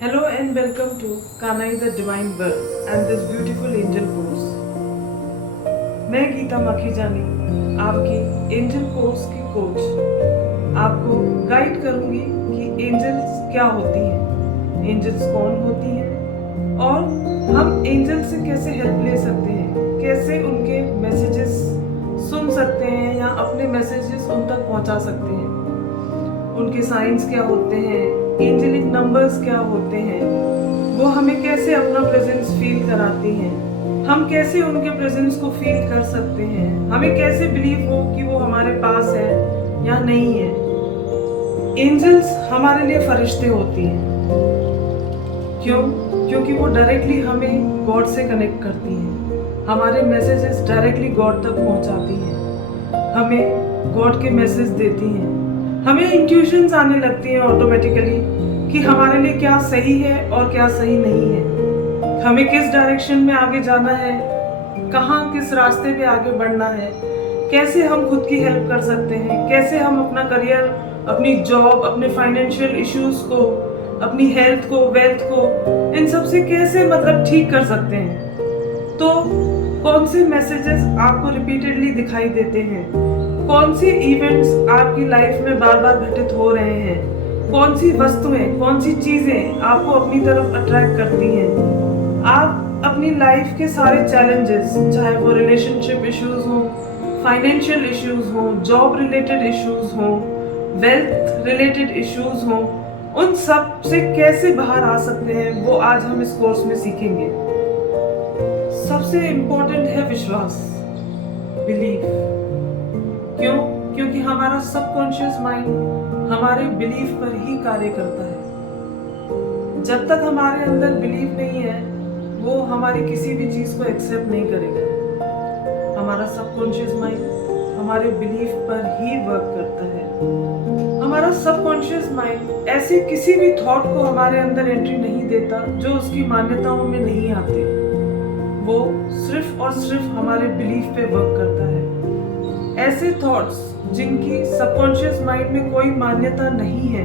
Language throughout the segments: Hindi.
Hello and welcome to Kanai the Divine World and this beautiful angel course. मैं गीता माखीजानी आपकी एंजल कोर्स की कोच आपको गाइड करूंगी कि एंजल्स क्या होती हैं, एंजल्स कौन होती हैं और हम एंजल से कैसे हेल्प ले सकते हैं, कैसे उनके मैसेजेस सुन सकते हैं या अपने मैसेजेस उन तक पहुंचा सकते हैं, उनके साइंस क्या होते हैं, एंजेलिक नंबर्स क्या होते हैं, वो हमें कैसे अपना प्रेजेंस फील कराती हैं, हम कैसे उनके प्रेजेंस को फील कर सकते हैं, हमें कैसे बिलीव हो कि वो हमारे पास है या नहीं है। एंजल्स हमारे लिए फरिश्ते होती हैं। क्यों? क्योंकि वो डायरेक्टली हमें गॉड से कनेक्ट करती हैं, हमारे मैसेजेस डायरेक्टली गॉड तक पहुंचाती हैं, हमें गॉड के मैसेज देती हैं, हमें इंट्यूशंस आने लगती हैं ऑटोमेटिकली कि हमारे लिए क्या सही है और क्या सही नहीं है, हमें किस डायरेक्शन में आगे जाना है, कहाँ किस रास्ते पे आगे बढ़ना है, कैसे हम खुद की हेल्प कर सकते हैं, कैसे हम अपना करियर, अपनी जॉब, अपने फाइनेंशियल इश्यूज को, अपनी हेल्थ को, वेल्थ को, इन सब से कैसे ठीक कर सकते हैं। तो कौन से मैसेजेस आपको रिपीटेडली दिखाई देते हैं, कौन सी इवेंट्स आपकी लाइफ में बार बार घटित हो रहे हैं, कौन सी वस्तुएं, कौन सी चीजें आपको अपनी तरफ अट्रैक्ट करती हैं। आप अपनी लाइफ के सारे चैलेंजेस, चाहे वो रिलेशनशिप इश्यूज हो, फाइनेंशियल इश्यूज हो, जॉब रिलेटेड इश्यूज हो, वेल्थ रिलेटेड इश्यूज हो, उन सब से कैसे बाहर आ सकते हैं, वो आज हम इस कोर्स में सीखेंगे। सबसे इम्पोर्टेंट है विश्वास, बिलीफ। क्यों? क्योंकि हमारा सबकॉन्शियस माइंड हमारे बिलीफ पर ही कार्य करता है। जब तक हमारे अंदर बिलीफ नहीं है, वो हमारी किसी भी चीज को एक्सेप्ट नहीं करेगा। हमारा सबकॉन्शियस माइंड हमारे बिलीफ पर ही वर्क करता है। हमारा सबकॉन्शियस माइंड ऐसे किसी भी थॉट को हमारे अंदर एंट्री नहीं देता जो उसकी मान्यताओं में नहीं आते। वो सिर्फ और सिर्फ हमारे बिलीफ पे वर्क करता है। ऐसे थॉट्स जिनकी सबकॉन्शियस माइंड में कोई मान्यता नहीं है,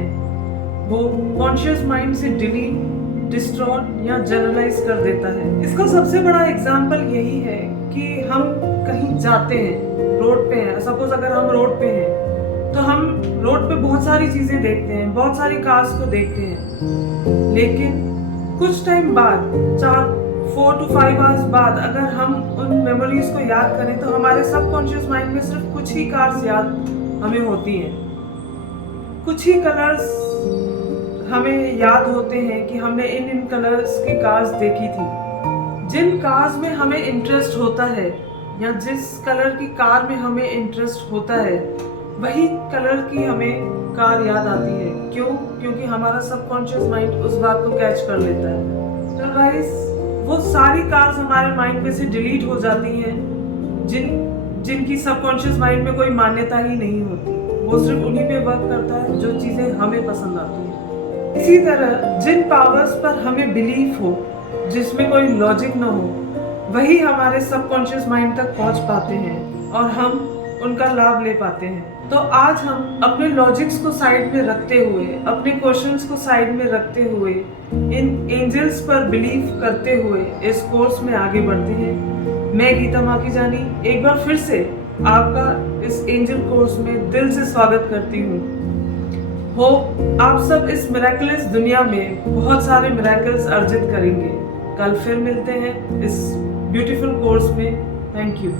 वो कॉन्शियस माइंड से डिलीट, डिस्ट्रॉय या जनरलाइज कर देता है। इसका सबसे बड़ा एग्जांपल यही है कि हम कहीं जाते हैं, रोड पे हैं, सपोज अगर हम रोड पे हैं तो हम रोड पे बहुत सारी चीजें देखते हैं, बहुत सारी कार्स को देखते हैं, लेकिन कुछ टाइम बाद, 4 to 5 आवर्स बाद अगर हम उन मेमोरीज को याद करें तो हमारे सबकॉन्शियस माइंड में सिर्फ कुछ ही कार्स याद हमें होती हैं, कुछ ही कलर्स हमें याद होते हैं कि हमने इन कलर्स की कार्स देखी थी। जिन कार्स में हमें इंटरेस्ट होता है या जिस कलर की कार में हमें इंटरेस्ट होता है, वही कलर की हमें कार याद आती है। क्यों? क्योंकि हमारा सबकॉन्शियस माइंड उस बात को कैच कर लेता है। तो गाइस, वो सारी कार्स हमारे माइंड में से डिलीट हो जाती हैं जिनकी सबकॉन्शियस माइंड में कोई मान्यता ही नहीं होती। वो सिर्फ उन्हीं पे वर्क करता है जो चीजें हमें पसंद आती हैं। इसी तरह जिन पावर्स पर हमें बिलीफ हो, जिसमें कोई लॉजिक ना हो, वही हमारे सबकॉन्शियस माइंड तक पहुंच पाते हैं और हम उनका लाभ ले पाते हैं। तो आज हम अपने लॉजिक्स को साइड में रखते हुए, अपने क्वेश्चंस को साइड में रखते हुए, इन एंजल्स पर बिलीव करते हुए इस कोर्स में आगे बढ़ते हैं। मैं गीता माखीजानी एक बार फिर से आपका इस एंजल कोर्स में दिल से स्वागत करती हूँ। होप आप सब इस मिरेकलस दुनिया में बहुत सारे मिरेकल्स अर्जित करेंगे। कल फिर मिलते हैं इस ब्यूटीफुल कोर्स में। Thank you.